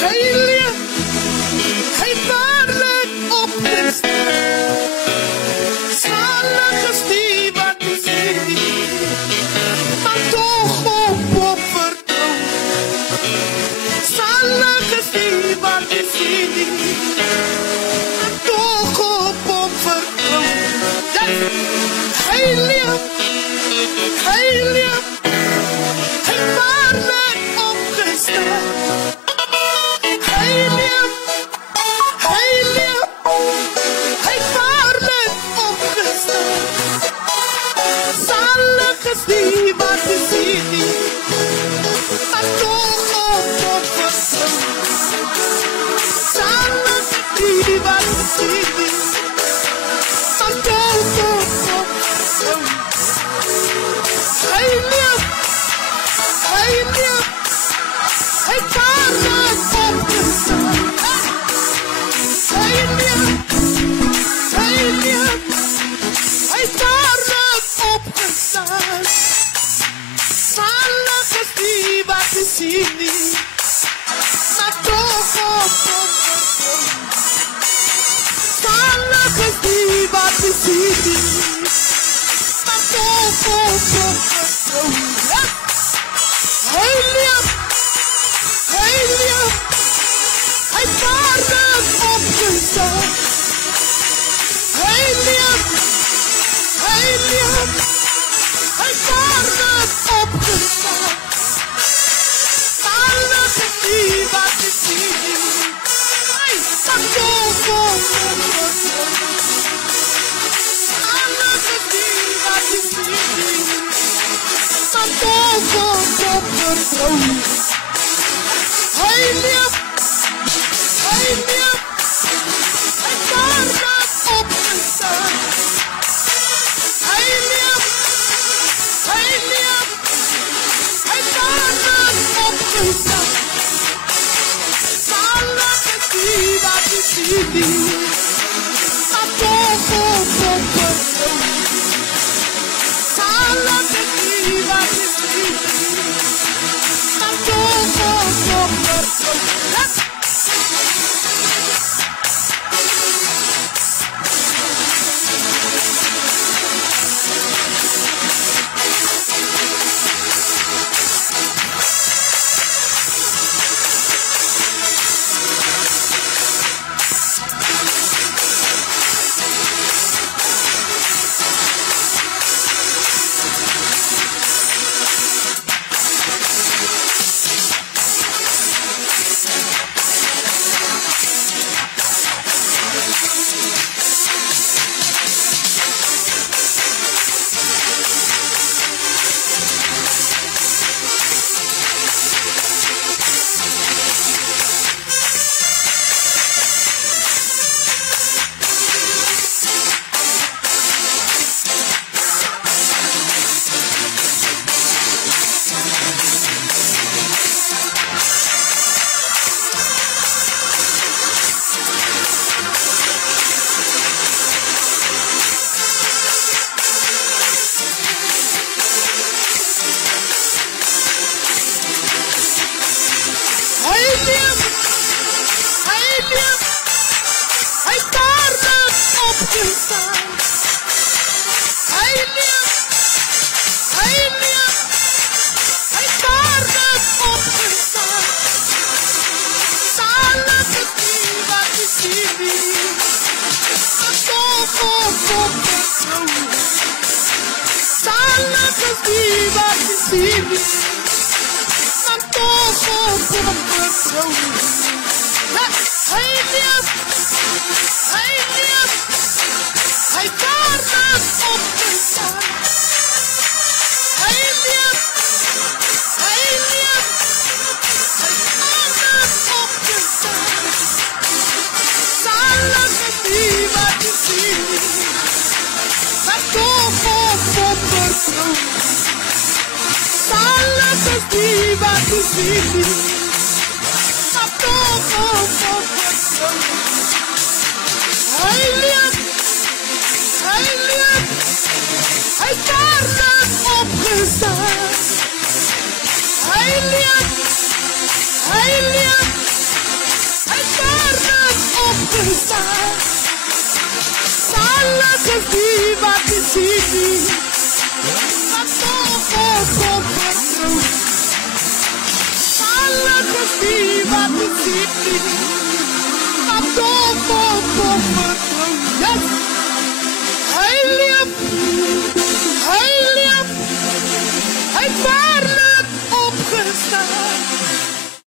Hij leeft, hij waarlijk opgestaan. Zalig is die wat is ziet, maar toch op vertrouwen. Zalig is die wat is ziet, maar toch op vertrouwen. Hij leeft, hij leeft, hij waarlijk opgestaan. Hij leeft, hij waarlijk opgestaan. Zalig is die wat is ziet, maar toch op vertrouwen. Zalig is die wat is ziet, maar toch op vertrouwen. Hij leeft, hij waarlijk opgestaan. Hij leeft, hij waarlijk opgestaan. Zalig is die wat is ziet, maar toch op vertrouwen. Zalig is die wat is ziet, maar toch op vertrouwen. Hij leeft, hij waarlijk opgestaan. Hij leeft, hij waarlijk opgestaan. Zalig is die wat is ziet, maar toch op vertrouwen. Zalig is die wat is ziet, maar toch op vertrouwen. Hij leeft, hij waarlijk opgestaan. Hij leeft, hij waarlijk opgestaan. Zalig is die wat is ziet, maar toch op vertrouwen. Zalig is die wat is ziet, maar toch op vertrouwen. Hij waarlijk opgestaan. Hij leeft, hij waarlijk opgestaan. Zalig is die wat is ziet, maar toch op vertrouwen. Zalig is die wat is ziet, maar toch op vertrouwen. Hij leeft, hij waarlijk opgestaan. Hij leeft, hij waarlijk opgestaan. Zalig is die wat is ziet, maar toch op vertrouwen. Zalig is die wat is ziet, maar toch op vertrouwen. Hij leeft, hij waarlijk opgestaan. Hij leeft, viva di sini, ma dopo alla che viva di sini, ma dopo yes.